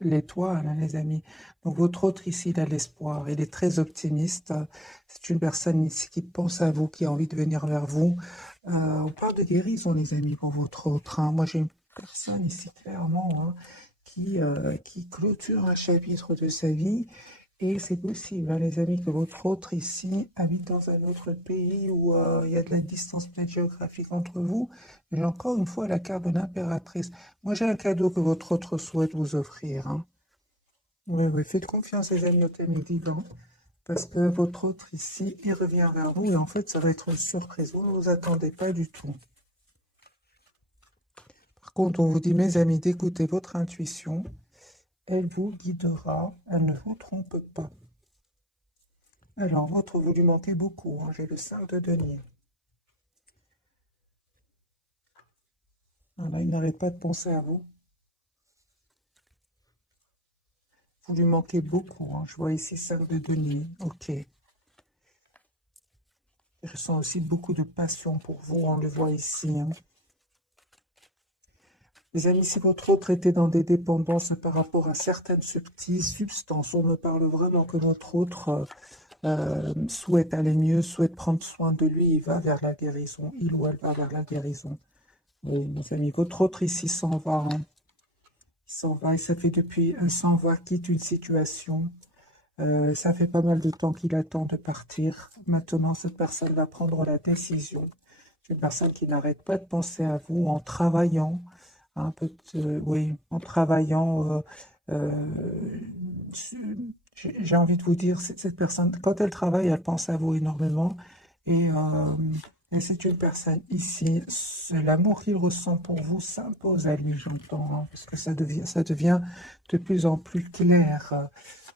l'étoile, hein, les amis. Donc votre autre ici, il a l'espoir, il est très optimiste. C'est une personne ici qui pense à vous, qui a envie de venir vers vous. On parle de guérison, les amis, pour votre autre, hein. Moi, j'ai une personne ici, clairement, hein, qui clôture un chapitre de sa vie. Et c'est possible, hein, les amis, que votre autre ici habite dans un autre pays où il y a de la distance peut-être géographique entre vous. J'ai encore une fois la carte de l'impératrice. Moi, j'ai un cadeau que votre autre souhaite vous offrir, hein. Oui, oui, faites confiance, les amis, au thème divin, parce que votre autre ici, il revient vers vous et en fait, ça va être une surprise. Vous ne vous attendez pas du tout. Par contre, on vous dit, mes amis, d'écouter votre intuition. Elle vous guidera, elle ne vous trompe pas. Alors, votre, vous lui manquez beaucoup, hein. J'ai le 5 de denier. Voilà, il n'arrête pas de penser à vous. Vous lui manquez beaucoup, hein. Je vois ici 5 de denier. Ok. Je ressens aussi beaucoup de passion pour vous, on le voit ici, hein. Les amis, si votre autre était dans des dépendances par rapport à certaines substances, on me parle vraiment que votre autre souhaite aller mieux, souhaite prendre soin de lui, il va vers la guérison, il ou elle va vers la guérison. Oui, mes amis, votre autre ici s'en va, hein. Il s'en va, et ça fait depuis un s'en va, quitte une situation. Ça fait pas mal de temps qu'il attend de partir. Maintenant, cette personne va prendre la décision. C'est une personne qui n'arrête pas de penser à vous en travaillant, un peu, oui, en travaillant. J'ai envie de vous dire, cette personne, quand elle travaille, elle pense à vous énormément. Et, euh, et c'est une personne ici, l'amour qu'il ressent pour vous s'impose à lui, j'entends, hein, parce que ça devient de plus en plus clair.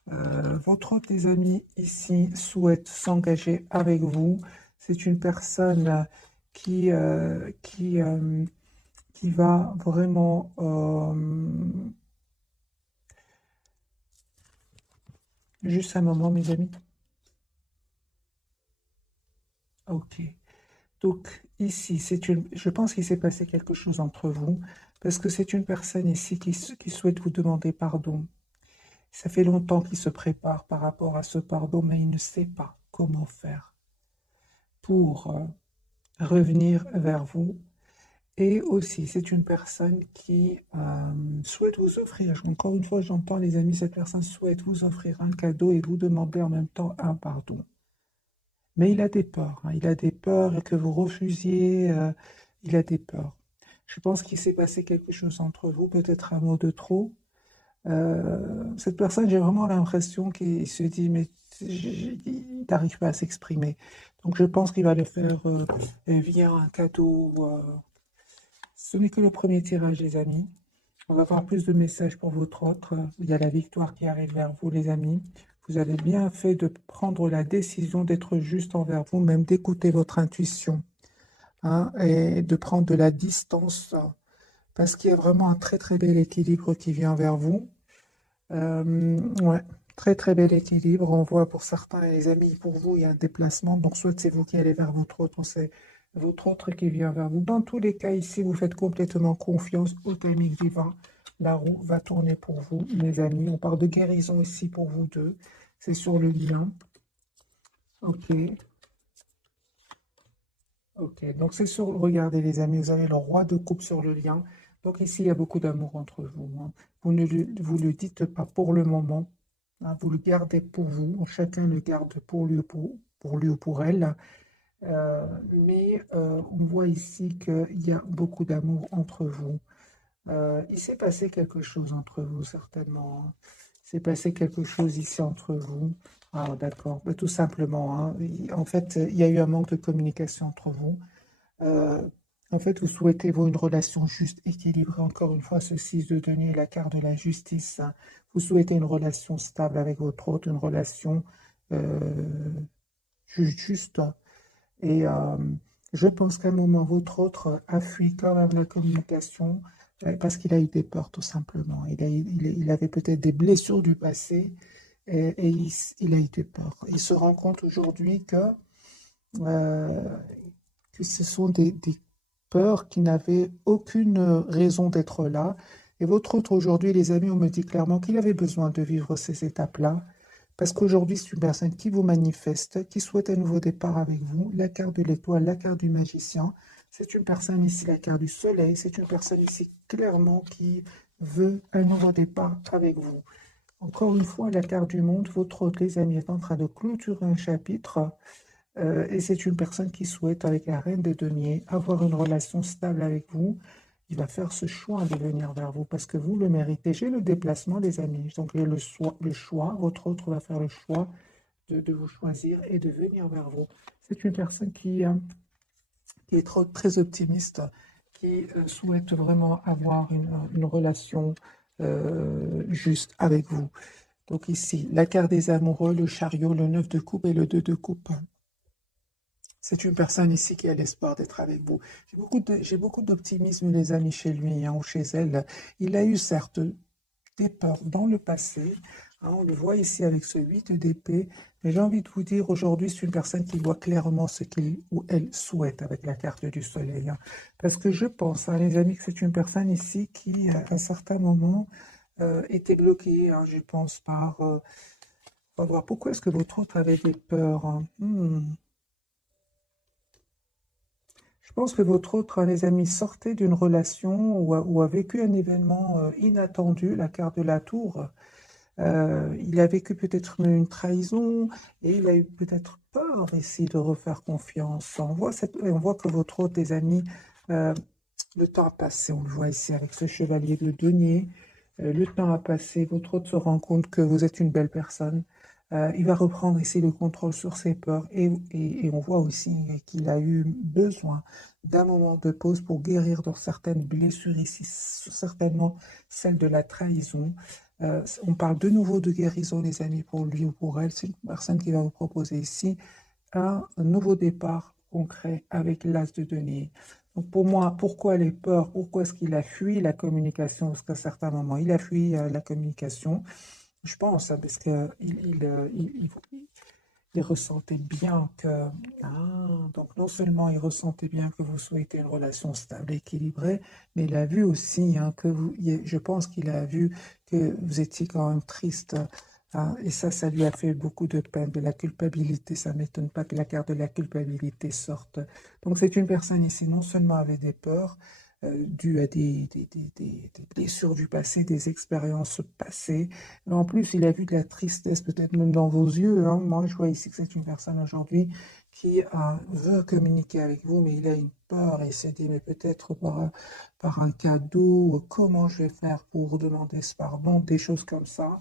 Votre autre des amis ici souhaite s'engager avec vous. C'est une personne qui va vraiment... juste un moment, mes amis. Ok. Donc ici, je pense qu'il s'est passé quelque chose entre vous, parce que c'est une personne ici qui souhaite vous demander pardon. Ça fait longtemps qu'il se prépare par rapport à ce pardon, mais il ne sait pas comment faire pour revenir vers vous. Et aussi, c'est une personne qui souhaite vous offrir, encore une fois, j'entends les amis, cette personne souhaite vous offrir un cadeau et vous demander en même temps un pardon. Mais il a des peurs, hein, il a des peurs que vous refusiez, il a des peurs. Je pense qu'il s'est passé quelque chose entre vous, peut-être un mot de trop. Cette personne, j'ai vraiment l'impression qu'il se dit, mais il n'arrive pas à s'exprimer. Donc je pense qu'il va le faire via un cadeau. Ce n'est que le premier tirage, les amis. On va avoir plus de messages pour votre autre. Il y a la victoire qui arrive vers vous, les amis. Vous avez bien fait de prendre la décision d'être juste envers vous, même d'écouter votre intuition, hein, et de prendre de la distance, parce qu'il y a vraiment un très très bel équilibre qui vient vers vous. Ouais, très très bel équilibre. On voit pour certains, les amis, pour vous, il y a un déplacement. Donc, soit c'est vous qui allez vers votre autre, c'est votre autre qui vient vers vous. Dans tous les cas, ici, vous faites complètement confiance au timing divin. La roue va tourner pour vous, les amis. On parle de guérison ici pour vous deux. C'est sur le lien. Ok, ok. Donc, c'est sur. Regardez, les amis, vous avez le roi de coupe sur le lien. Donc, ici, il y a beaucoup d'amour entre vous, hein. Vous le dites pas pour le moment, hein, vous le gardez pour vous. Chacun le garde pour lui, pour lui ou pour elle. Mais on voit ici qu'il y a beaucoup d'amour entre vous. Il s'est passé quelque chose entre vous, certainement, hein. Il s'est passé quelque chose ici entre vous. Ah, d'accord. Bah, tout simplement, hein. En fait, il y a eu un manque de communication entre vous. Euh, En fait, vous souhaitez, vous, une relation juste, équilibrée. Encore une fois, ce 6 de denier, la carte de la justice, hein. Vous souhaitez une relation stable avec votre autre, une relation euh, juste. Et je pense qu'à un moment, votre autre a fui quand même la communication parce qu'il a eu des peurs, tout simplement. Il avait peut-être des blessures du passé et il a eu des peurs. Il se rend compte aujourd'hui euh, que ce sont des peurs qui n'avaient aucune raison d'être là. Et votre autre aujourd'hui, les amis, on me dit clairement qu'il avait besoin de vivre ces étapes-là, parce qu'aujourd'hui, c'est une personne qui vous manifeste, qui souhaite un nouveau départ avec vous. La carte de l'étoile, la carte du magicien. C'est une personne ici, la carte du soleil. C'est une personne ici, clairement, qui veut un nouveau départ avec vous. Encore une fois, la carte du monde, votre hôte, les amis, est en train de clôturer un chapitre. Et c'est une personne qui souhaite, avec la reine des deniers, avoir une relation stable avec vous. Il va faire ce choix de venir vers vous parce que vous le méritez. J'ai le déplacement, les amis. Donc, il y a le choix. Votre autre va faire le choix de vous choisir et de venir vers vous. C'est une personne qui est très optimiste, qui souhaite vraiment avoir une relation juste avec vous. Donc ici, la carte des amoureux, le chariot, le 9 de coupe et le 2 de coupe. C'est une personne ici qui a l'espoir d'être avec vous. J'ai beaucoup d'optimisme, les amis, chez lui ou chez elle. Il a eu certes des peurs dans le passé. On le voit ici avec ce 8 d'épée. Mais j'ai envie de vous dire, aujourd'hui, c'est une personne qui voit clairement ce qu'il ou elle souhaite avec la carte du soleil. Parce que je pense, les amis, que c'est une personne ici qui, à un certain moment, était bloquée, je pense, par... on va voir, pourquoi est-ce que votre autre avait des peurs? Je pense que votre autre, les amis, sortait d'une relation ou a vécu un événement inattendu, la carte de la tour. Il a vécu peut-être une trahison et il a eu peut-être peur ici de refaire confiance. On voit que votre autre, des amis, euh, le temps a passé. On le voit ici avec ce chevalier de denier. Le temps a passé. Votre autre se rend compte que vous êtes une belle personne. Il va reprendre ici le contrôle sur ses peurs et on voit aussi qu'il a eu besoin d'un moment de pause pour guérir de certaines blessures ici, certainement celle de la trahison. On parle de nouveau de guérison, les amis, pour lui ou pour elle. C'est une personne qui va vous proposer ici un nouveau départ concret avec l'as de denier. Donc pour moi, pourquoi les peurs? Pourquoi est-ce qu'il a fui la communication? Parce qu'à certains moments, il a fui la communication. Je pense, parce qu'il il ressentait bien que... donc non seulement il ressentait bien que vous souhaitez une relation stable, équilibrée, mais il a vu aussi que je pense qu'il a vu que vous étiez quand même triste. Et ça lui a fait beaucoup de peine, de la culpabilité. Ça ne m'étonne pas que la carte de la culpabilité sorte. Donc c'est une personne ici, non seulement avec des peurs, dues à des blessures du passé, des expériences passées, mais en plus, il a vu de la tristesse, peut-être même dans vos yeux. Moi, je vois ici que c'est une personne aujourd'hui qui veut communiquer avec vous, mais il a une peur et il s'est dit, mais peut-être par un cadeau, comment je vais faire pour demander ce pardon, des choses comme ça.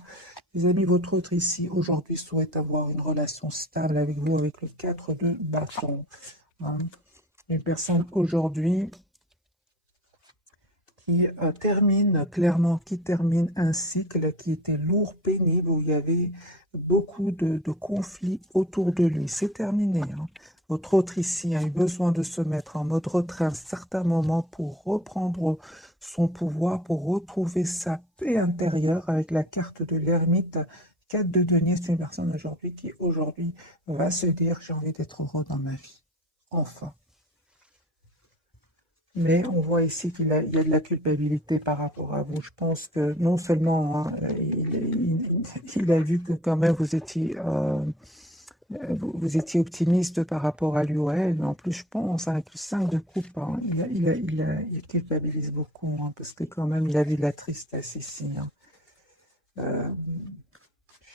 Les amis, votre autre ici, aujourd'hui, souhaite avoir une relation stable avec vous, avec le 4 de bâton. Une personne aujourd'hui qui termine clairement, qui termine un cycle qui était lourd, pénible, où il y avait beaucoup de conflits autour de lui. C'est terminé. Votre autre ici a eu besoin de se mettre en mode retrait à un certain moment pour reprendre son pouvoir, pour retrouver sa paix intérieure avec la carte de l'ermite. 4 de denier, c'est une personne aujourd'hui qui aujourd'hui va se dire j'ai envie d'être heureux dans ma vie. Enfin. Mais on voit ici il y a de la culpabilité par rapport à vous. Je pense que non seulement il a vu que quand même vous étiez optimiste par rapport à lui ou à elle, mais en plus je pense avec le 5 de coupe, il culpabilise beaucoup parce que quand même il a vu de la tristesse ici. Euh,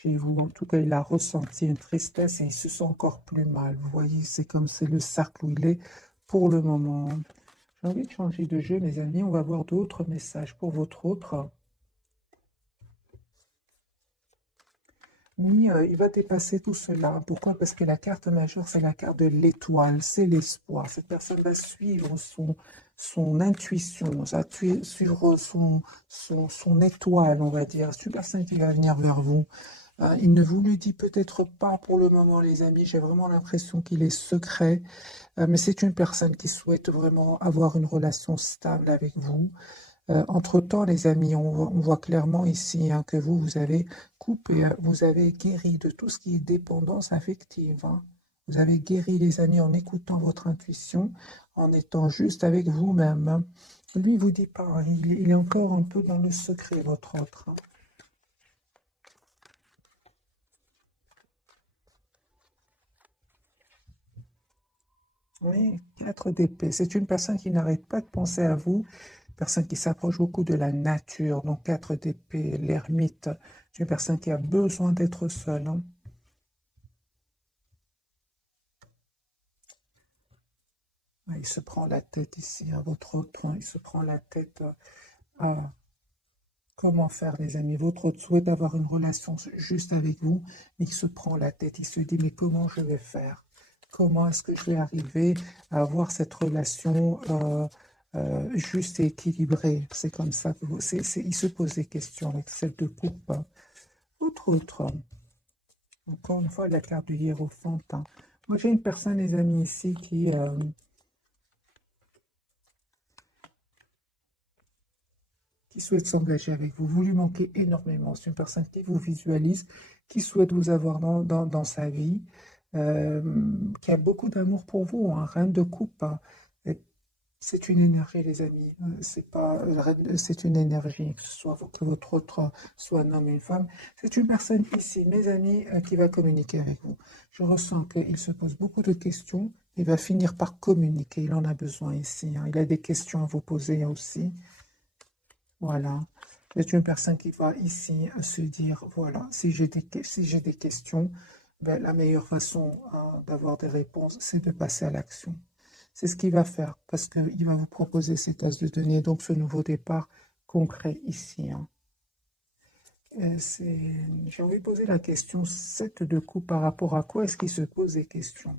Chez vous, en tout cas, il a ressenti une tristesse et il se sent encore plus mal. Vous voyez, c'est comme c'est le cercle où il est pour le moment. J'ai envie de changer de jeu, mes amis. On va voir d'autres messages pour votre autre. Oui, il va dépasser tout cela. Pourquoi? Parce que la carte majeure, c'est la carte de l'étoile, c'est l'espoir. Cette personne va suivre son intuition, suivre son étoile, on va dire. C'est une personne qui va venir vers vous. Il ne vous le dit peut-être pas pour le moment, les amis. J'ai vraiment l'impression qu'il est secret. Mais c'est une personne qui souhaite vraiment avoir une relation stable avec vous. Entre-temps, les amis, on voit clairement ici que vous avez coupé, vous avez guéri de tout ce qui est dépendance affective. Vous avez guéri, les amis, en écoutant votre intuition, en étant juste avec vous-même. Lui, il vous dit pas, hein, il est encore un peu dans le secret, votre autre, hein. Oui, 4 d'épée. C'est une personne qui n'arrête pas de penser à vous, personne qui s'approche beaucoup de la nature. Donc 4 d'épée, l'ermite, c'est une personne qui a besoin d'être seule, hein. Ouais, il se prend la tête ici, à votre autre, hein, il se prend la tête à comment faire, les amis. Votre autre souhaite avoir une relation juste avec vous, mais il se prend la tête, il se dit, mais comment je vais faire? Comment est-ce que je vais arriver à avoir cette relation juste et équilibrée? C'est comme ça que il se pose des questions avec celle de coupe, hein. Autre, encore une fois, la carte du hiérophant, hein. Moi, j'ai une personne, les amis, ici, qui souhaite s'engager avec vous. Vous lui manquez énormément. C'est une personne qui vous visualise, qui souhaite vous avoir dans sa vie, euh, qui a beaucoup d'amour pour vous, un reine de coupe, hein. Et c'est une énergie, les amis. C'est pas, c'est une énergie, que ce soit que votre autre soit un homme ou une femme. C'est une personne ici, mes amis, qui va communiquer avec vous. Je ressens qu'il se pose beaucoup de questions. Il va finir par communiquer. Il en a besoin ici, hein. Il a des questions à vous poser aussi. Voilà. C'est une personne qui va ici se dire, voilà, si j'ai des questions, ben, la meilleure façon d'avoir des réponses, c'est de passer à l'action. C'est ce qu'il va faire parce qu'il va vous proposer cet as de denier, donc ce nouveau départ concret ici, hein. J'ai envie de poser la question 7 de coups par rapport à quoi est-ce qu'il se pose des questions?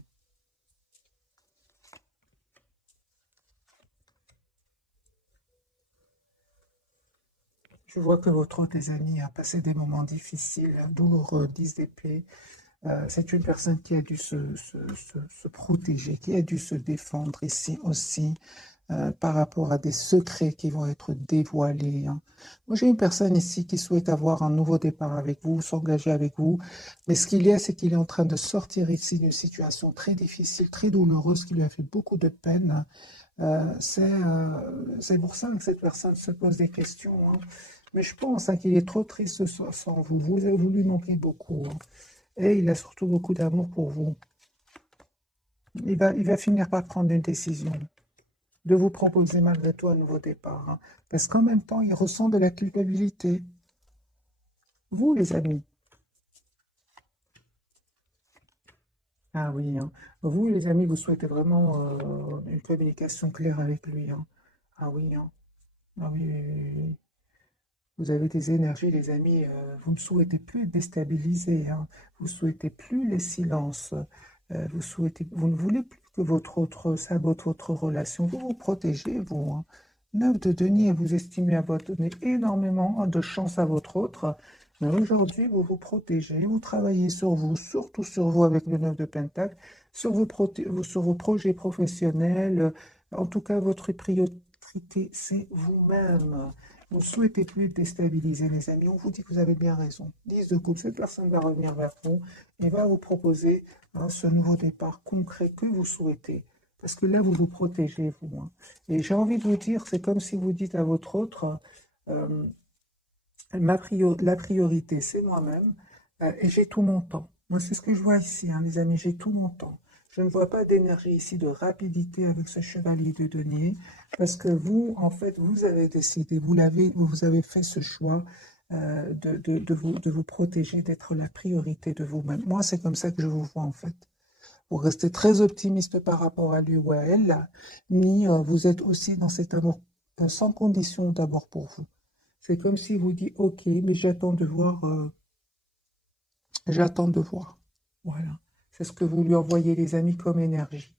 Je vois que votre autre, les amis, a passé des moments difficiles, douloureux, 10 d'épée. C'est une personne qui a dû se protéger, qui a dû se défendre ici aussi par rapport à des secrets qui vont être dévoilés, hein. Moi, j'ai une personne ici qui souhaite avoir un nouveau départ avec vous, s'engager avec vous, mais ce qu'il y a, c'est qu'il est en train de sortir ici d'une situation très difficile, très douloureuse, qui lui a fait beaucoup de peine. C'est pour ça que cette personne se pose des questions, hein. Mais je pense hein, qu'il est trop triste sans vous. Vous lui manquez beaucoup, hein. Et il a surtout beaucoup d'amour pour vous. Il va finir par prendre une décision, de vous proposer malgré tout un nouveau départ, hein. Parce qu'en même temps, il ressent de la culpabilité. Vous, les amis. Ah oui, hein. Vous, les amis, vous souhaitez vraiment une communication claire avec lui, hein. Ah oui, hein. Ah oui, oui, oui, oui. Vous avez des énergies, les amis. Vous ne souhaitez plus être déstabilisés, hein. Vous ne souhaitez plus les silences. Vous ne voulez plus que votre autre sabote votre relation. Vous vous protégez, vous, hein. 9 de denier, vous estimez avoir donné énormément de chance à votre autre. Mais aujourd'hui, vous vous protégez, vous travaillez sur vous, surtout sur vous avec le 9 de Pentacle, sur vos projets professionnels. En tout cas, votre priorité, c'est vous-même. Vous ne souhaitez plus déstabiliser les amis. On vous dit que vous avez bien raison. 10 de coupe, cette personne va revenir vers vous et va vous proposer ce nouveau départ concret que vous souhaitez. Parce que là, vous vous protégez, vous, hein. Et j'ai envie de vous dire, c'est comme si vous dites à votre autre, euh, la priorité, c'est moi-même, et j'ai tout mon temps. Moi, c'est ce que je vois ici, hein, les amis, j'ai tout mon temps. Je ne vois pas d'énergie ici, de rapidité avec ce chevalier de denier, parce que vous, en fait, vous avez décidé, vous avez fait ce choix de vous protéger, d'être la priorité de vous-même. Moi, c'est comme ça que je vous vois, en fait. Vous restez très optimiste par rapport à lui ou à elle, mais vous êtes aussi dans cet amour sans condition d'abord pour vous. C'est comme si vous dites, OK, mais j'attends de voir, j'attends de voir. Voilà. C'est ce que vous lui envoyez, les amis, comme énergie.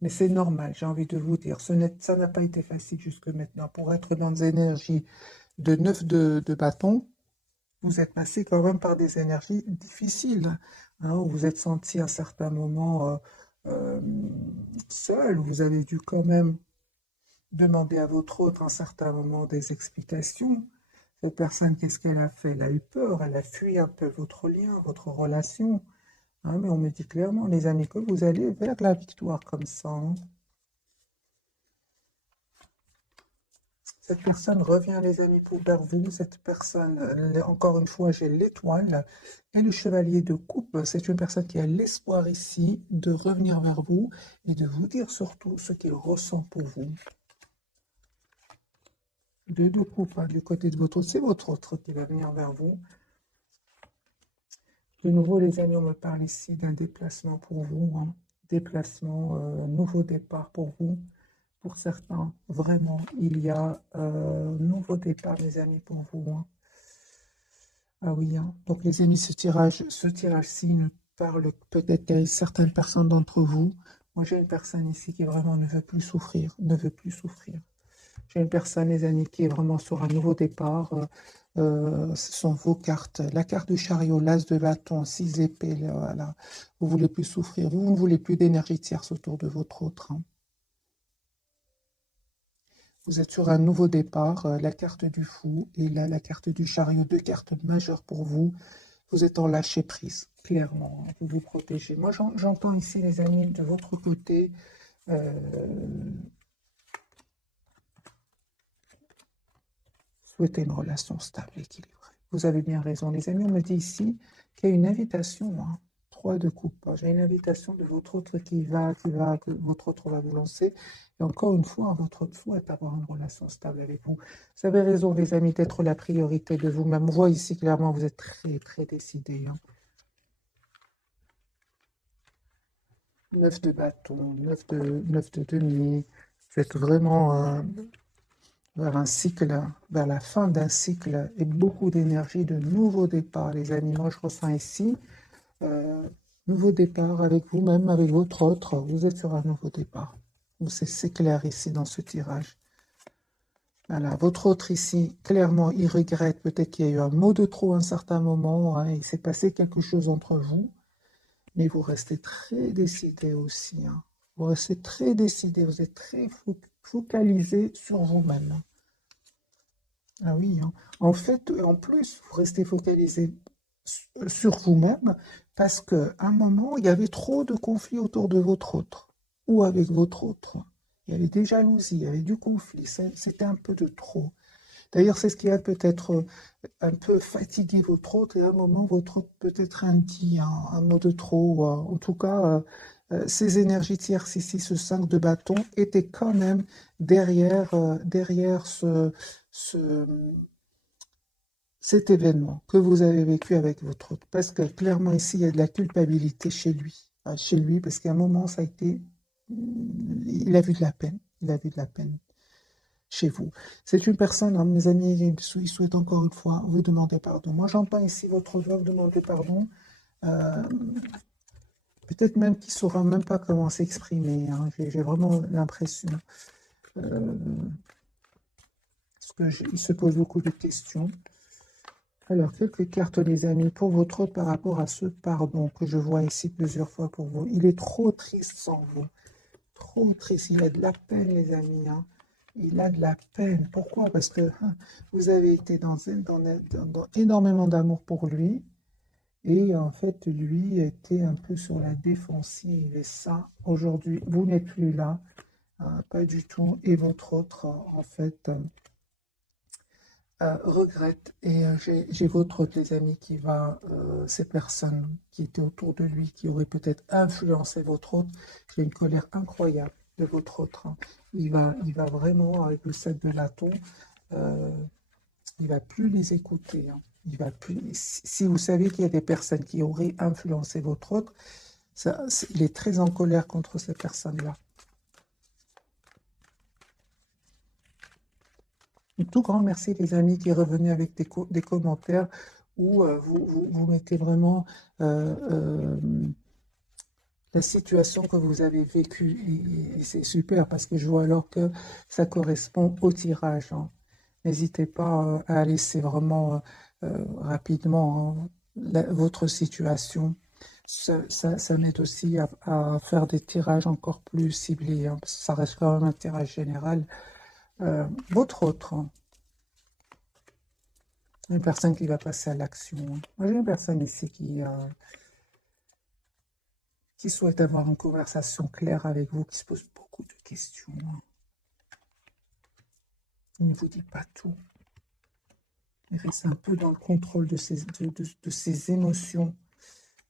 Mais c'est normal, j'ai envie de vous dire. Ça n'a pas été facile jusque maintenant. Pour être dans des énergies de 9 de bâton, vous êtes passé quand même par des énergies difficiles, hein, où vous êtes senti à un certain moment euh, seul. Vous avez dû quand même demander à votre autre à un certain moment des explications. Cette personne, qu'est-ce qu'elle a fait? Elle a eu peur, elle a fui un peu votre lien, votre relation, hein. Mais on me dit clairement, les amis, que vous allez vers la victoire comme ça, hein. Cette personne revient, les amis, vers vous. Cette personne, encore une fois, j'ai l'étoile et le chevalier de coupe. C'est une personne qui a l'espoir ici de revenir vers vous et de vous dire surtout ce qu'il ressent pour vous. De coupe, hein, du côté de votre autre, c'est votre autre qui va venir vers vous. De nouveau, les amis, on me parle ici d'un déplacement pour vous, hein. Déplacement, nouveau départ pour vous. Pour certains, vraiment, il y a nouveau départ, les amis, pour vous, hein. Ah oui, hein. Donc les amis, ce tirage-ci ne parle peut-être qu'à certaines personnes d'entre vous. Moi, j'ai une personne ici qui vraiment ne veut plus souffrir, ne veut plus souffrir. J'ai une personne, les amis, qui est vraiment sur un nouveau départ. Ce sont vos cartes. La carte du chariot, l'as de bâton, 6 épées, là, voilà. Vous voulez plus souffrir. Vous ne voulez plus d'énergie tierce autour de votre autre, hein. Vous êtes sur un nouveau départ. La carte du fou et là, la carte du chariot, deux cartes majeures pour vous. Vous êtes en lâcher prise, clairement, hein. Vous vous protégez. Moi, j'entends ici, les amis, de votre côté, souhaiter une relation stable, équilibrée. Vous avez bien raison, les amis. On me dit ici qu'il y a une invitation, hein. 3 de coupe. J'ai une invitation de votre autre que votre autre va vous lancer. Et encore une fois, votre autre souhaite avoir une relation stable avec vous. Vous avez raison, les amis, d'être la priorité de vous-même. On voit ici clairement, vous êtes très, très décidés, hein. 9 de bâton, 9 de denier. Vous êtes vraiment vers un cycle, vers la fin d'un cycle et beaucoup d'énergie, de nouveaux départs, les amis. Moi, je ressens ici, nouveau départ avec vous-même, avec votre autre. Vous êtes sur un nouveau départ. C'est clair ici dans ce tirage. Voilà, votre autre ici, clairement, il regrette peut-être qu'il y a eu un mot de trop à un certain moment, hein, il s'est passé quelque chose entre vous, mais vous restez très décidé aussi, hein. Vous restez très décidé, vous êtes très focalisé sur vous-même, hein. Ah oui, hein. En fait, en plus, vous restez focalisé sur vous-même parce qu'à un moment, il y avait trop de conflits autour de votre autre ou avec votre autre. Il y avait des jalousies, il y avait du conflit, c'était un peu de trop. D'ailleurs, c'est ce qui a peut-être un peu fatigué votre autre et à un moment, votre autre peut-être dit un mot de trop. En tout cas, ces énergies tierces ici, ce 5 de bâton, étaient quand même derrière ce, cet événement que vous avez vécu avec votre autre. Parce que clairement, ici, il y a de la culpabilité chez lui. Chez lui, parce qu'à un moment, ça a été... Il a vu de la peine. Il a vu de la peine chez vous. C'est une personne, hein, mes amis, il souhaite encore une fois vous demander pardon. Moi, j'entends ici votre doigt vous demander pardon. Peut-être même qu'il ne saura même pas comment s'exprimer, hein. J'ai vraiment l'impression. Parce qu'il se pose beaucoup de questions. Alors, quelques cartes, les amis, pour votre autre par rapport à ce pardon que je vois ici plusieurs fois pour vous. Il est trop triste sans vous. Trop triste. Il a de la peine, les amis, hein. Il a de la peine. Pourquoi? Parce que vous avez été dans énormément d'amour pour lui. Et en fait, lui était un peu sur la défensive. Et ça, aujourd'hui, vous n'êtes plus là. Pas du tout. Et votre autre, en fait, regrette. Et j'ai votre autre, les amis, ces personnes qui étaient autour de lui, qui auraient peut-être influencé votre autre. J'ai une colère incroyable de votre autre, hein. Il va vraiment, avec le 7 de bâton, il va plus les écouter, hein. Il va plus. Si vous savez qu'il y a des personnes qui auraient influencé votre autre, il est très en colère contre ces personnes-là. Un tout grand merci, les amis, qui est revenu avec des commentaires où vous mettez vraiment la situation que vous avez vécue. Et c'est super parce que je vois alors que ça correspond au tirage, hein. N'hésitez pas à laisser vraiment rapidement, hein, votre situation. Ça m'aide aussi à faire des tirages encore plus ciblés, hein, parce que ça reste quand même un tirage général. Votre autre, hein, une personne qui va passer à l'action, hein. Moi, j'ai une personne ici qui souhaite avoir une conversation claire avec vous, qui se pose beaucoup de questions, hein. Il ne vous dit pas tout. Il reste un peu dans le contrôle de ses émotions.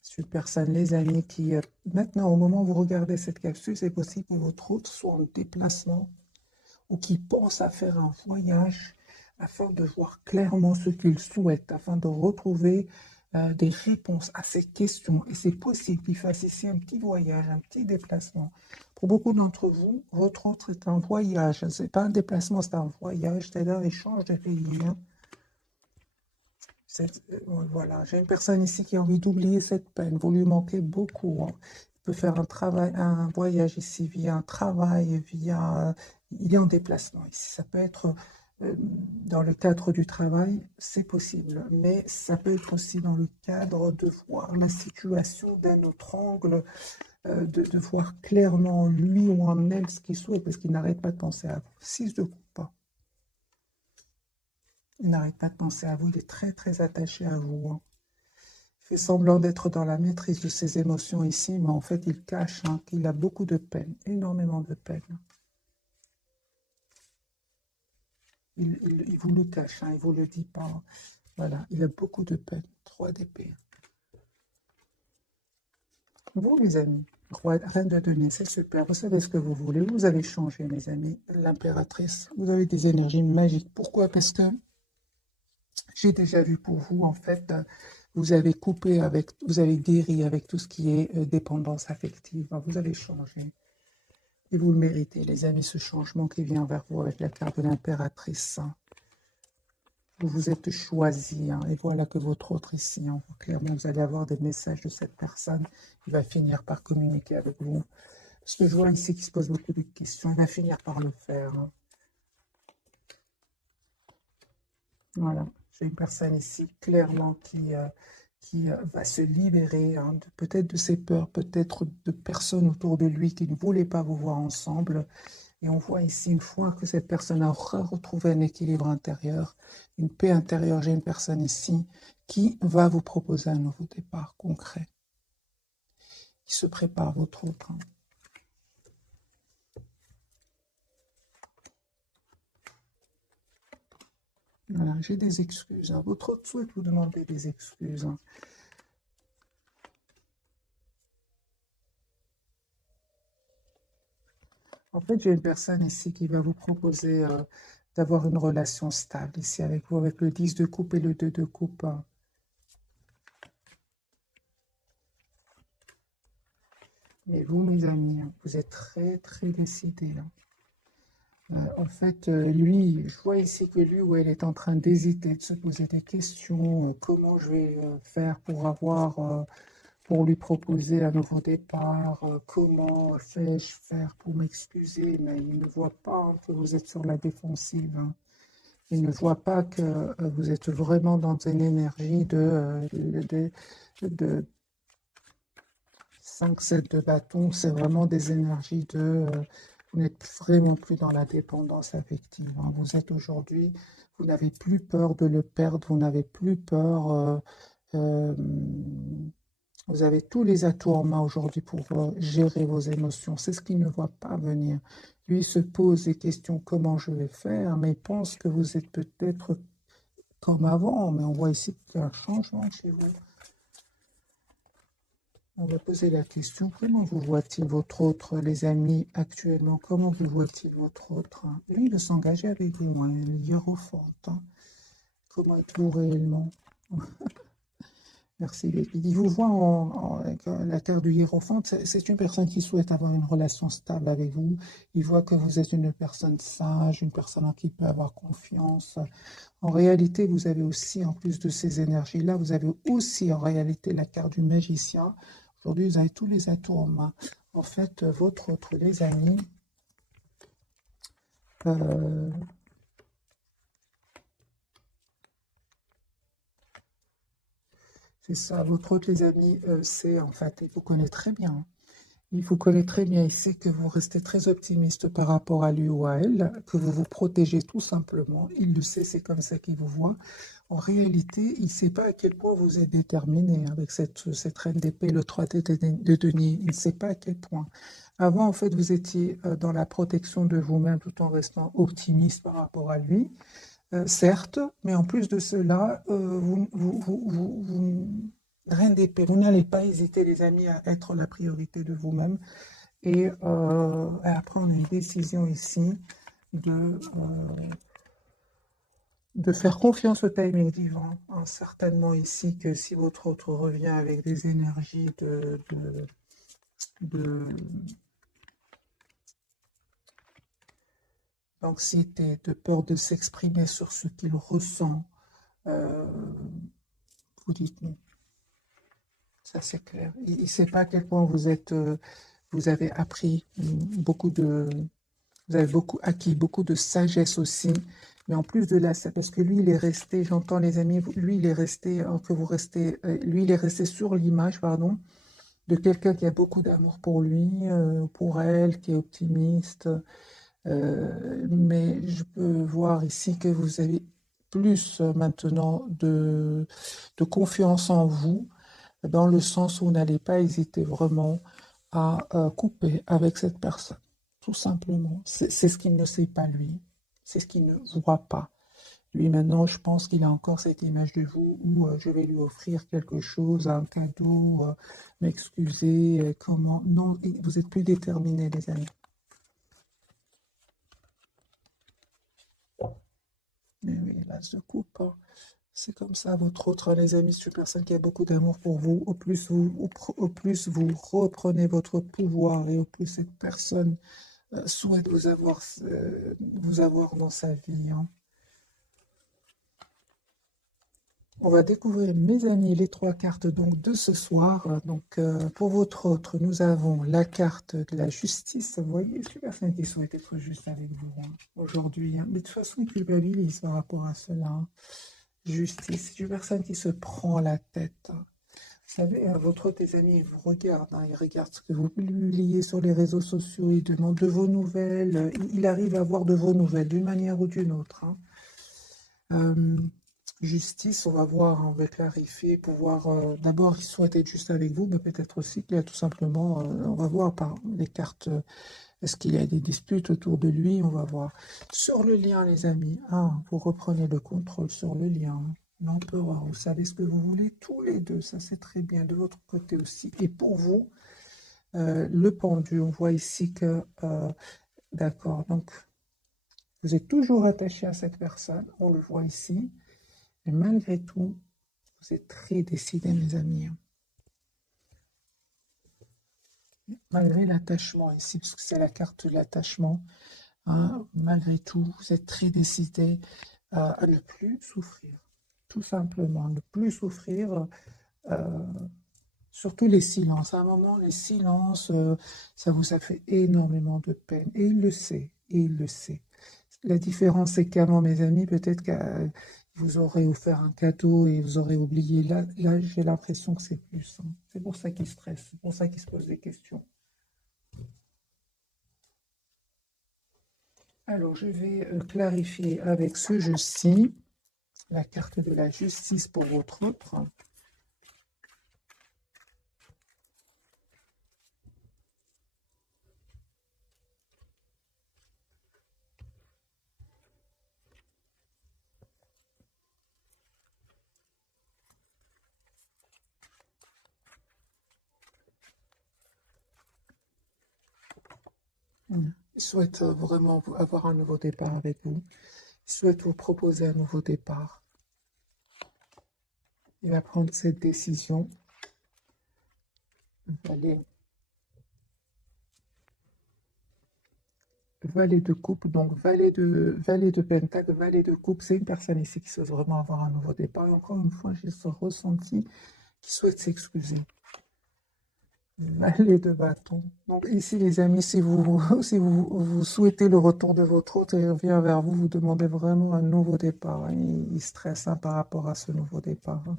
C'est une personne, les amis, qui, maintenant, au moment où vous regardez cette capsule, c'est possible que votre hôte soit en déplacement ou qui pense à faire un voyage afin de voir clairement ce qu'il souhaite, afin de retrouver des réponses à ces questions. Et c'est possible qu'il fasse ici un petit voyage, un petit déplacement. Pour beaucoup d'entre vous, votre hôte est un voyage. Ce n'est pas un déplacement, c'est un voyage, c'est-à-dire il change de pays. Hein. Voilà, j'ai une personne ici qui a envie d'oublier cette peine. Vous lui manquez beaucoup. Hein. Il peut faire un travail, un voyage ici via un travail, via. Il est en déplacement ici. Ça peut être dans le cadre du travail, c'est possible, mais ça peut être aussi dans le cadre de voir la situation d'un autre angle, de voir clairement lui ou en elle ce qu'il souhaite, parce qu'il n'arrête pas de penser à vous. 6 de coupe. Il n'arrête pas de penser à vous, il est très très attaché à vous. Hein. Il fait semblant d'être dans la maîtrise de ses émotions ici, mais en fait il cache qu'il a beaucoup de peine, énormément de peine. Il vous le cache, il ne vous le dit pas. Voilà, il a beaucoup de peine. 3 d'épée. Vous, mes amis, reine de denier, c'est super. Vous savez ce que vous voulez. Vous avez changé, mes amis. L'impératrice, vous avez des énergies magiques. Pourquoi? Parce que j'ai déjà vu pour vous, en fait, vous avez coupé avec, vous avez guéri avec tout ce qui est dépendance affective. Vous avez changé. Et vous le méritez, les amis, ce changement qui vient vers vous avec la carte de l'impératrice. Vous vous êtes choisi, et voilà que votre autre ici, clairement, vous allez avoir des messages de cette personne qui va finir par communiquer avec vous. Parce que je vois ici qu'il se pose beaucoup de questions, il va finir par le faire. Voilà, j'ai une personne ici, clairement, qui va se libérer, peut-être de ses peurs, peut-être de personnes autour de lui qui ne voulaient pas vous voir ensemble. Et on voit ici, une fois que cette personne aura retrouvé un équilibre intérieur, une paix intérieure, j'ai une personne ici qui va vous proposer un nouveau départ concret. Il se prépare, votre autre. Voilà, j'ai des excuses. Votre autre souhaite vous demander des excuses. En fait, j'ai une personne ici qui va vous proposer d'avoir une relation stable ici avec vous, avec le 10 de coupe et le 2 de coupe. Mais vous, mes amis, vous êtes très, très décidés. En fait, lui, je vois ici que lui ou elle est en train d'hésiter, de se poser des questions. Comment je vais faire pour lui proposer un nouveau départ? Comment fais-je faire pour m'excuser? Mais il ne voit pas que vous êtes sur la défensive. Il ne voit pas que vous êtes vraiment dans une énergie de 5-7 de bâton. C'est vraiment des énergies vous n'êtes vraiment plus dans la dépendance affective. Vous êtes aujourd'hui, vous n'avez plus peur de le perdre, vous n'avez plus peur. Vous avez tous les atouts en main aujourd'hui pour gérer vos émotions. C'est ce qu'il ne voit pas venir. Lui se pose des questions, comment je vais faire, mais il pense que vous êtes peut-être comme avant, mais on voit ici qu'il y a un changement chez vous. On va poser la question, comment vous voit-il votre autre, les amis, actuellement? Comment vous voit-il votre autre? Lui, il veut s'engager avec vous, il est hiérophante. Comment êtes-vous réellement? Merci. Il vous voit avec la carte du hiérophante. C'est une personne qui souhaite avoir une relation stable avec vous. Il voit que vous êtes une personne sage, une personne en qui il peut avoir confiance. En réalité, vous avez aussi, en plus de ces énergies-là, vous avez aussi en réalité la carte du magicien. Aujourd'hui, vous avez tous les atouts en main. En fait, votre autre, les amis, c'est ça, votre autre, les amis, c'est en fait, il vous connaît très bien. Il vous connaît très bien, il sait que vous restez très optimiste par rapport à lui ou à elle, que vous vous protégez tout simplement. Il le sait, c'est comme ça qu'il vous voit. En réalité, il ne sait pas à quel point vous êtes déterminé avec cette reine d'épée, le 3 de denier. Il ne sait pas à quel point. Avant, en fait, vous étiez dans la protection de vous-même tout en restant optimiste par rapport à lui, certes, mais en plus de cela, reine d'épée, vous n'allez pas hésiter, les amis, à être la priorité de vous-même et à prendre une décision ici de, euh, de faire confiance au timing divin, hein. Certainement ici que si votre autre revient avec des énergies de- d'anxiété, de peur de s'exprimer sur ce qu'il ressent, euh, vous dites non, ça c'est clair. Il ne sait pas à quel point vous avez appris beaucoup vous avez beaucoup acquis, beaucoup de sagesse aussi. Mais en plus de là, parce que lui, il est resté, j'entends les amis, lui, il est resté, que vous restez, lui, il est resté sur l'image, pardon, de quelqu'un qui a beaucoup d'amour pour lui, pour elle, qui est optimiste. Mais je peux voir ici que vous avez plus maintenant de confiance en vous, dans le sens où vous n'allez pas hésiter vraiment à couper avec cette personne, tout simplement. C'est ce qu'il ne sait pas, lui. C'est ce qu'il ne voit pas. Lui, maintenant, je pense qu'il a encore cette image de vous où je vais lui offrir quelque chose, un cadeau, m'excuser, comment. Non, vous êtes plus déterminés, les amis. Mais oui, là, se coupe, hein. C'est comme ça, votre autre, les amis, c'est une personne qui a beaucoup d'amour pour vous. Au plus vous reprenez votre pouvoir et au plus cette personne souhaite vous avoir dans sa vie, hein. On va découvrir, mes amis, les trois cartes donc de ce soir. Donc, pour votre autre, nous avons la carte de la justice. Vous voyez, c'est une personne qui souhaite être juste avec vous, hein, aujourd'hui, hein. Mais de toute façon, il culpabilise par rapport à cela, hein. Justice, c'est une personne qui se prend la tête, hein. Vous savez, votre autre, tes amis, ils vous regardent, hein, ils regardent ce que vous publiez sur les réseaux sociaux, ils demandent de vos nouvelles, il arrive à avoir de vos nouvelles d'une manière ou d'une autre, hein. Euh, Justice, on va voir, hein, on va clarifier, pouvoir, d'abord, il souhaite être juste avec vous, mais peut-être aussi qu'il y a tout simplement, on va voir par les cartes, est-ce qu'il y a des disputes autour de lui, on va voir. Sur le lien, les amis, hein, vous reprenez le contrôle sur le lien, hein. L'empereur, vous savez ce que vous voulez, tous les deux, ça c'est très bien, de votre côté aussi. Et pour vous, le pendu, on voit ici que, d'accord, donc vous êtes toujours attaché à cette personne, on le voit ici, mais malgré tout, vous êtes très décidé, mes amis, hein. Malgré l'attachement ici, parce que c'est la carte de l'attachement, hein, malgré tout, vous êtes très décidé à ne plus souffrir. Tout simplement, ne plus souffrir, euh, surtout les silences. À un moment, les silences, ça vous a fait énormément de peine. Et il le sait, et il le sait. La différence, c'est qu'avant, mes amis, peut-être que vous aurez offert un cadeau et vous aurez oublié. Là j'ai l'impression que c'est plus, hein. C'est pour ça qu'il stresse, c'est pour ça qu'il se pose des questions. Alors, je vais clarifier avec ce jeu-ci la carte de la justice pour votre autre. Il souhaite vraiment avoir un nouveau départ avec vous. Il souhaite vous proposer un nouveau départ. Il va prendre cette décision. Valet, valet de coupe, donc valet de pentacle, valet de coupe. C'est une personne ici qui souhaite vraiment avoir un nouveau départ. Et encore une fois, j'ai ce ressenti qui souhaite s'excuser. Valet de bâton. Donc ici, les amis, si si vous souhaitez le retour de votre hôte et il revient vers vous, vous demandez vraiment un nouveau départ, hein. Il stresse, hein, par rapport à ce nouveau départ, hein.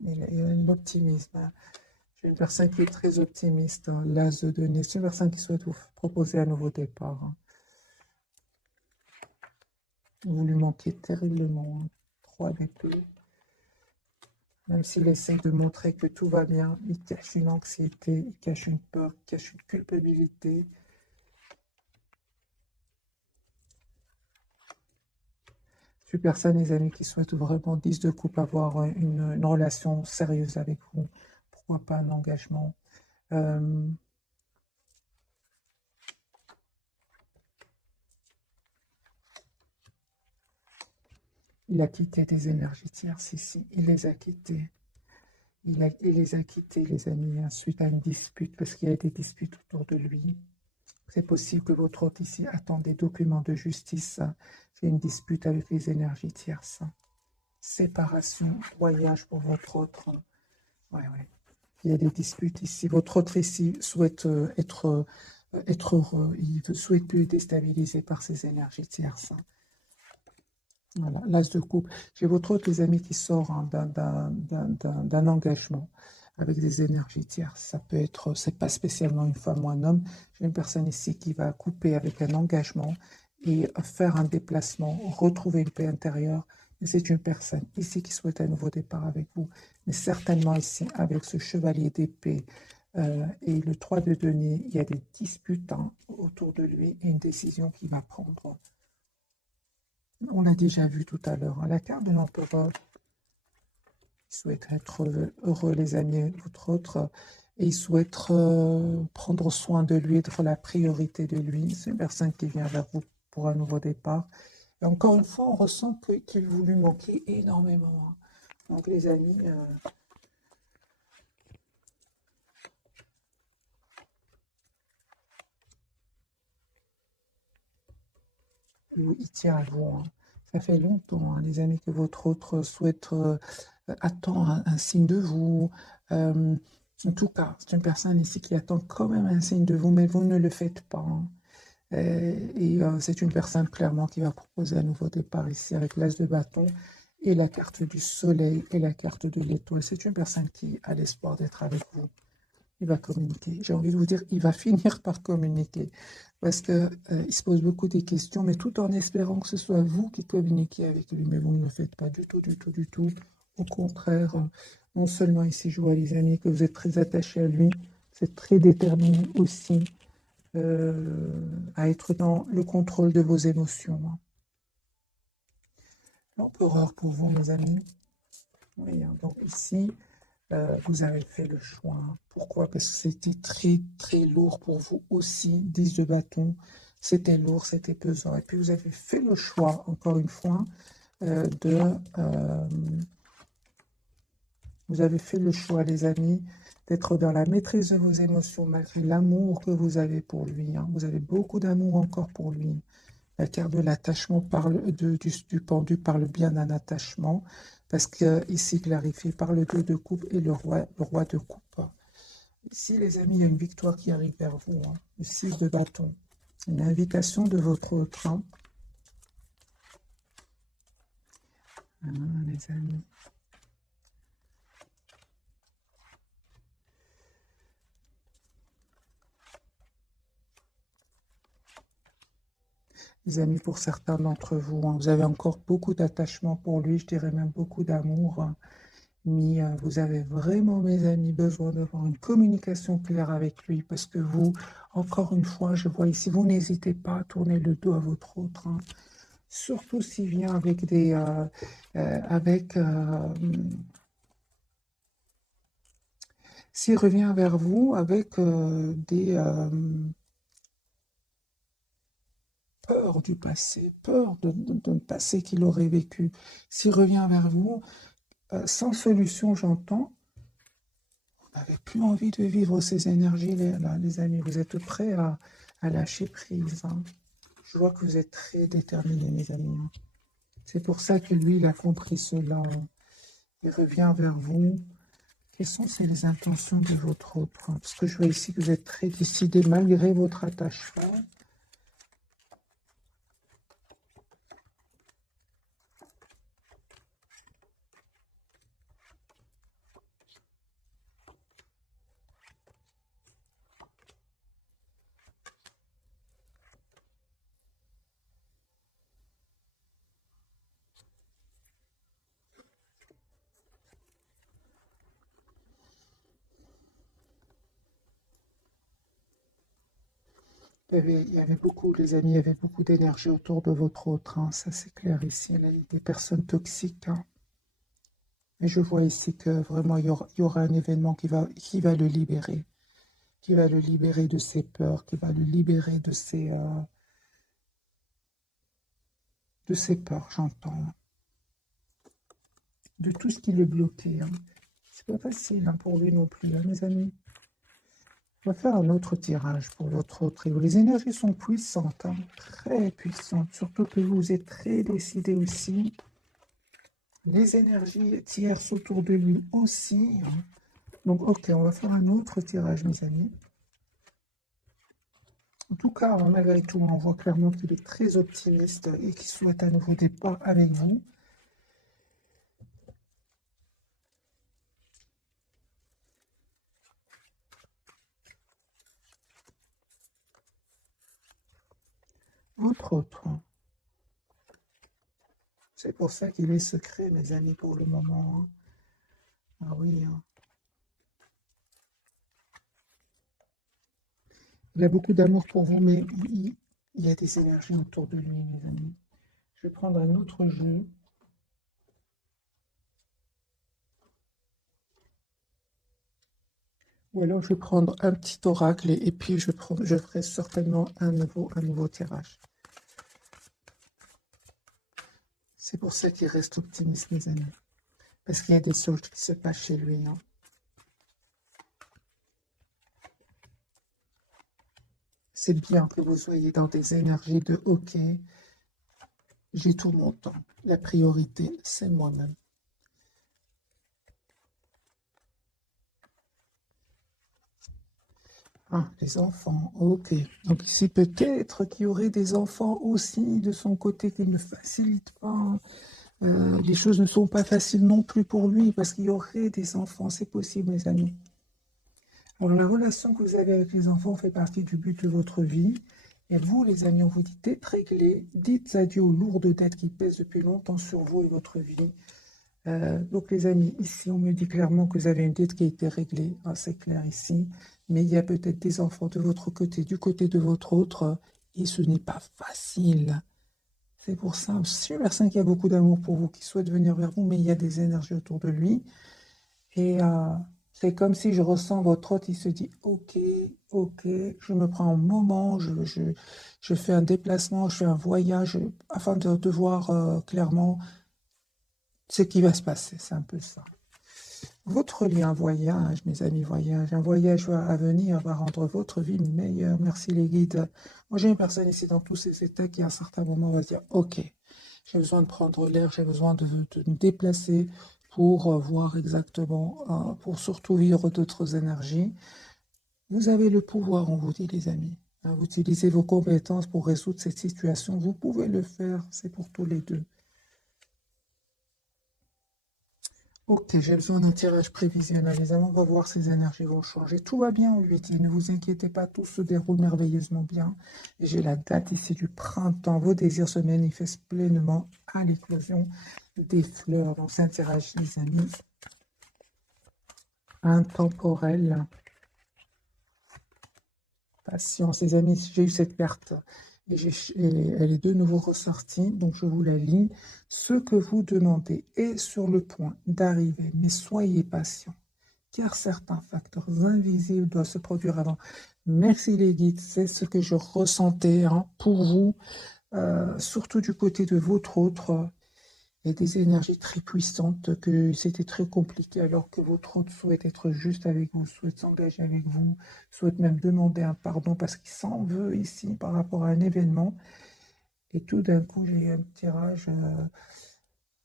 Il a l'optimisme, hein. J'ai une personne qui est très optimiste, hein, l'as de nez. C'est une personne qui souhaite vous proposer un nouveau départ, hein. Vous lui manquez terriblement, hein. 3 d'épée. Même s'il essaie de montrer que tout va bien, il cache une anxiété, il cache une peur, il cache une culpabilité. Je suis personne, les amis, qui souhaitent vraiment 10 de coupe avoir une relation sérieuse avec vous. Pourquoi pas un engagement. Euh, il a quitté des énergies tierces ici. Il les a quittées. Il les a quittés, les amis, hein, suite à une dispute, parce qu'il y a des disputes autour de lui. C'est possible que votre hôte ici attend des documents de justice. C'est une dispute avec les énergies tierces. Séparation, voyage pour votre autre. Ouais, ouais. Il y a des disputes ici. Votre autre ici souhaite être heureux. Il ne souhaite plus être déstabilisé par ces énergies tierces. Voilà, l'as de coupe. J'ai votre autre, les amis, qui sort hein, d'un engagement avec des énergies tierces. Ça peut être, c'est pas spécialement une femme ou un homme. J'ai une personne ici qui va couper avec un engagement et faire un déplacement, retrouver une paix intérieure. Et c'est une personne ici qui souhaite un nouveau départ avec vous. Mais certainement ici, avec ce chevalier d'épée et le 3 de denier, il y a des disputes hein, autour de lui et une décision qu'il va prendre. On l'a déjà vu tout à l'heure, hein, la carte de l'empereur. Il souhaite être heureux, les amis, votre autre, et il souhaite prendre soin de lui, être la priorité de lui. C'est une personne qui vient vers vous pour un nouveau départ. Et encore une fois, on ressent qu'il vous lui manquez énormément, hein. Donc, les amis, il tient à vous, hein. Ça fait longtemps, hein, les amis, que votre autre souhaite attend un signe de vous. En tout cas, c'est une personne ici qui attend quand même un signe de vous, mais vous ne le faites pas, hein. C'est une personne clairement qui va proposer un nouveau départ ici avec l'as de bâton et la carte du soleil et la carte de l'étoile. C'est une personne qui a l'espoir d'être avec vous. Il va communiquer. J'ai envie de vous dire, il va finir par communiquer parce que il se pose beaucoup de questions, mais tout en espérant que ce soit vous qui communiquez avec lui. Mais vous ne le faites pas du tout, du tout, du tout. Au contraire, non seulement ici, je vois les amis que vous êtes très attachés à lui, vous êtes très déterminés aussi à être dans le contrôle de vos émotions, hein. L'empereur pour vous, mes amis. Oui, hein, donc ici, vous avez fait le choix. Pourquoi? Parce que c'était très, très lourd pour vous aussi. 10 de bâton, c'était lourd, c'était pesant. Et puis, vous avez fait le choix, encore une fois, de... vous avez fait le choix, les amis, d'être dans la maîtrise de vos émotions, malgré l'amour que vous avez pour lui, hein. Vous avez beaucoup d'amour encore pour lui. La carte de l'attachement parle du pendu parle bien d'un attachement, parce que ici clarifié par le 2 de coupe et le roi de coupe. Ici, les amis, il y a une victoire qui arrive vers vous, hein. Le 6 de bâton. Une invitation de votre train. Ah, les amis. Les amis, pour certains d'entre vous, hein, vous avez encore beaucoup d'attachement pour lui, je dirais même beaucoup d'amour, hein. Mais vous avez vraiment, mes amis, besoin d'avoir une communication claire avec lui parce que vous, encore une fois, je vois ici, vous n'hésitez pas à tourner le dos à votre autre, hein. Surtout s'il vient avec des... s'il revient vers vous avec des peurs du passé, peur d'un passé qu'il aurait vécu. S'il revient vers vous, sans solution, j'entends, vous n'avez plus envie de vivre ces énergies-là, les amis. Vous êtes prêts à lâcher prise, hein. Je vois que vous êtes très déterminés, mes amis, hein. C'est pour ça que lui, il a compris cela, hein. Il revient vers vous. Quelles sont les intentions de votre autre, hein? Parce que je vois ici que vous êtes très décidé malgré votre attachement. Il y avait beaucoup, les amis, il y avait beaucoup d'énergie autour de votre autre, hein, ça c'est clair ici. Elle a des personnes toxiques, hein. Et je vois ici que vraiment il y aura un événement qui va le libérer, qui va le libérer de ses peurs, qui va le libérer de ses peurs, j'entends, de tout ce qui le bloquait, hein. C'est pas facile, hein, pour lui non plus, hein, mes amis. On va faire un autre tirage pour votre trio. Les énergies sont puissantes, hein, très puissantes, surtout que vous êtes très décidé aussi. Les énergies tierces autour de lui aussi, hein. Donc, ok, on va faire un autre tirage, mes amis. En tout cas, malgré tout, on voit clairement qu'il est très optimiste et qu'il souhaite un nouveau départ avec vous. Votre autre. C'est pour ça qu'il est secret, mes amis, pour le moment, hein. Ah oui, hein. Il a beaucoup d'amour pour vous, mais il y a des énergies autour de lui, mes amis. Je vais prendre un autre jeu. Ou alors je vais prendre un petit oracle et puis je ferai certainement un nouveau tirage. C'est pour ça qu'il reste optimiste, mes amis. Parce qu'il y a des choses qui se passent chez lui, hein. C'est bien que vous soyez dans des énergies de OK, j'ai tout mon temps. La priorité, c'est moi-même. Ah, les enfants, ok. Donc ici, peut-être qu'il y aurait des enfants aussi de son côté qui ne facilitent pas. Les choses ne sont pas faciles non plus pour lui parce qu'il y aurait des enfants, c'est possible, mes amis. Alors, la relation que vous avez avec les enfants fait partie du but de votre vie. Et vous, les amis, on vous dit d'être réglés, dites adieu aux lourdes dettes qui pèsent depuis longtemps sur vous et votre vie. Donc, les amis, ici, on me dit clairement que vous avez une dette qui a été réglée. Ah, c'est clair ici. Mais il y a peut-être des enfants de votre côté, du côté de votre autre, et ce n'est pas facile. C'est pour ça, je suis une personne qui a beaucoup d'amour pour vous, qui souhaite venir vers vous, mais il y a des énergies autour de lui. Et c'est comme si je ressens votre hôte, il se dit, ok, ok, je me prends un moment, je fais un déplacement, je fais un voyage, afin de voir clairement ce qui va se passer. C'est un peu ça. Votre lien voyage, mes amis, voyage, un voyage à venir va rendre votre vie meilleure. Merci les guides. Moi, j'ai une personne ici dans tous ces états qui, à un certain moment, va se dire, ok, j'ai besoin de prendre l'air, j'ai besoin de me déplacer pour voir exactement, pour surtout vivre d'autres énergies. Vous avez le pouvoir, on vous dit, les amis. Vous utilisez vos compétences pour résoudre cette situation. Vous pouvez le faire, c'est pour tous les deux. Ok, j'ai besoin d'un tirage prévisionnel. Les amants, on va voir si ces énergies vont changer. Tout va bien, on lui dit. Ne vous inquiétez pas, tout se déroule merveilleusement bien. Et j'ai la date ici du printemps. Vos désirs se manifestent pleinement à l'éclosion des fleurs. On s'interagit, les amis. Intemporel. Patience, les amis, j'ai eu cette carte. Elle est de nouveau ressortie, donc je vous la lis. Ce que vous demandez est sur le point d'arriver, mais soyez patient, car certains facteurs invisibles doivent se produire avant. Merci les guides, c'est ce que je ressentais, hein, pour vous, surtout du côté de votre autre. Il y a des énergies très puissantes que c'était très compliqué alors que votre autre souhaite être juste avec vous, souhaite s'engager avec vous, souhaite même demander un pardon parce qu'il s'en veut ici par rapport à un événement. Et tout d'un coup, j'ai eu un tirage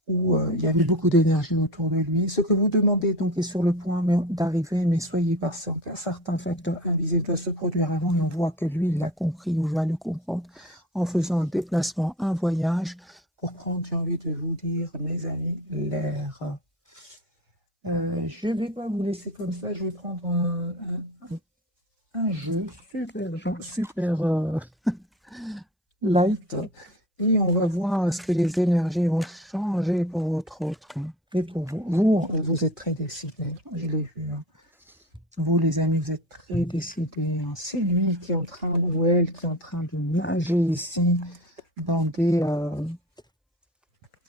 où il y avait beaucoup d'énergie autour de lui. Ce que vous demandez donc est sur le point d'arriver, mais soyez patient, car certains facteurs invisibles doivent se produire avant et on voit que lui, il l'a compris ou va le comprendre en faisant un déplacement, un voyage pour prendre, j'ai envie de vous dire, mes amis, l'air. Je ne vais pas vous laisser comme ça, je vais prendre un jeu super light. Et on va voir est-ce que les énergies vont changer pour votre autre. Et pour vous, vous êtes très décidé. Je l'ai vu, hein. Vous, les amis, vous êtes très décidés, hein. C'est lui qui est en train, ou elle, qui est en train de nager ici dans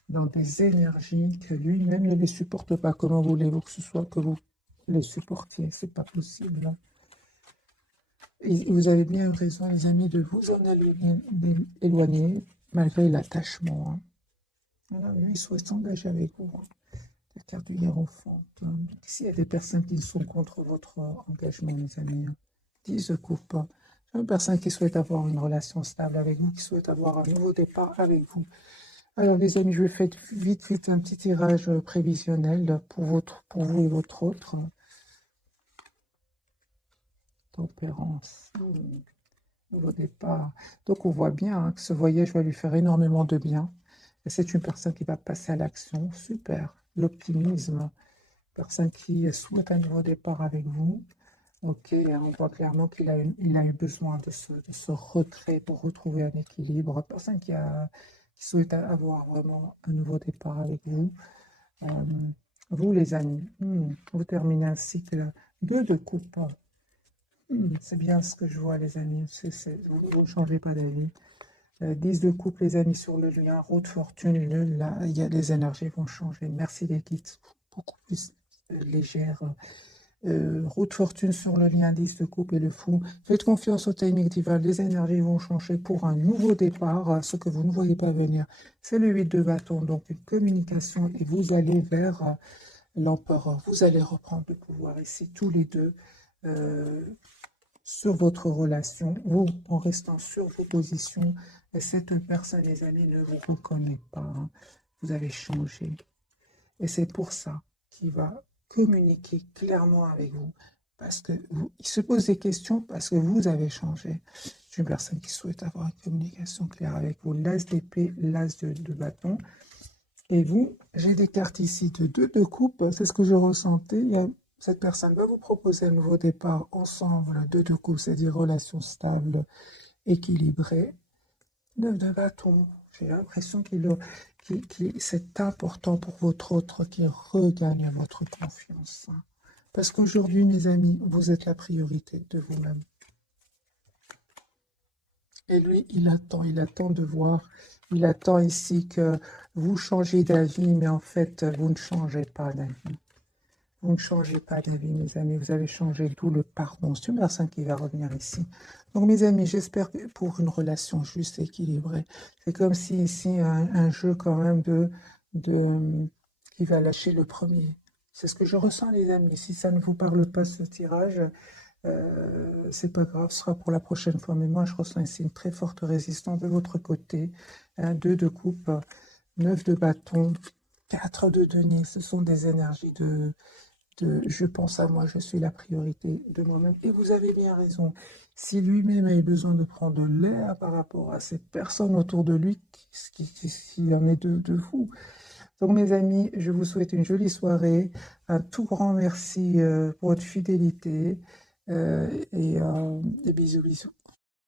dans des énergies que lui-même ne les supporte pas. Comment voulez-vous que ce soit que vous les supportiez? C'est pas possible, hein. Et vous avez bien raison, les amis, de vous en éloigner, malgré l'attachement, hein. Voilà, lui, il souhaite s'engager avec vous, hein. La carte du hiérophante, hein. Donc, ici, il y a des personnes qui sont contre votre engagement, mes amis, hein. 10 de coupe, hein. Une personne qui souhaite avoir une relation stable avec vous, qui souhaite avoir un nouveau départ avec vous. Alors, les amis, je vais faire vite un petit tirage prévisionnel pour vous et votre autre. Tempérance. Nouveau départ. Donc, on voit bien, hein, que ce voyage va lui faire énormément de bien. Et c'est une personne qui va passer à l'action. Super. L'optimisme. Personne qui souhaite un nouveau départ avec vous. Ok, hein, on voit clairement qu'il a eu besoin de ce retrait pour retrouver un équilibre. Personne qui souhaite avoir vraiment un nouveau départ avec vous. Vous, les amis, vous terminez un cycle. 2 de coupe. C'est bien ce que je vois, les amis. Vous ne changez pas d'avis. 10 de coupe, les amis, sur le lien. Roue de fortune, là, les énergies vont changer. Merci, les guides. Beaucoup plus légères. Roue de fortune sur le lien 10 de coupe et le fou. Faites confiance au timing divin. Les énergies vont changer pour un nouveau départ. Ce que vous ne voyez pas venir, c'est le 8 de bâton. Donc, une communication et vous allez vers l'empereur. Vous allez reprendre le pouvoir ici, tous les deux. Sur votre relation, vous en restant sur vos positions, et cette personne, les amis, ne vous reconnaît pas, hein. Vous avez changé. Et c'est pour ça qu'il va communiquer clairement avec vous. Parce que il se pose des questions parce que vous avez changé. C'est une personne qui souhaite avoir une communication claire avec vous. L'as d'épée, l'as de bâton. Et vous, j'ai des cartes ici de 2 de coupe. C'est ce que je ressentais. Cette personne va vous proposer un nouveau départ ensemble, 2 de coupe, c'est-à-dire relation stable, équilibrée. 9 de bâton, j'ai l'impression c'est important pour votre autre qu'il regagne votre confiance, hein. Parce qu'aujourd'hui, mes amis, vous êtes la priorité de vous-même. Et lui, il attend de voir, il attend ici que vous changez d'avis, mais en fait, vous ne changez pas d'avis. Vous ne changez pas d'avis, mes amis, vous avez changé, d'où le pardon. C'est une personne qui va revenir ici. Donc, mes amis, j'espère que pour une relation juste et équilibrée, c'est comme si ici, un jeu quand même qui va lâcher le premier. C'est ce que je ressens, les amis. Si ça ne vous parle pas, ce tirage, c'est pas grave, ce sera pour la prochaine fois. Mais moi, je ressens ici une très forte résistance de votre côté. 2 de coupe, 9 de bâton, 4 de denier. Ce sont des énergies je pense à moi, je suis la priorité de moi-même. Et vous avez bien raison. Si lui-même a eu besoin de prendre l'air par rapport à cette personne autour de lui, s'il en est de vous. Donc, mes amis, je vous souhaite une jolie soirée. Un tout grand merci pour votre fidélité. Et bisous, bisous.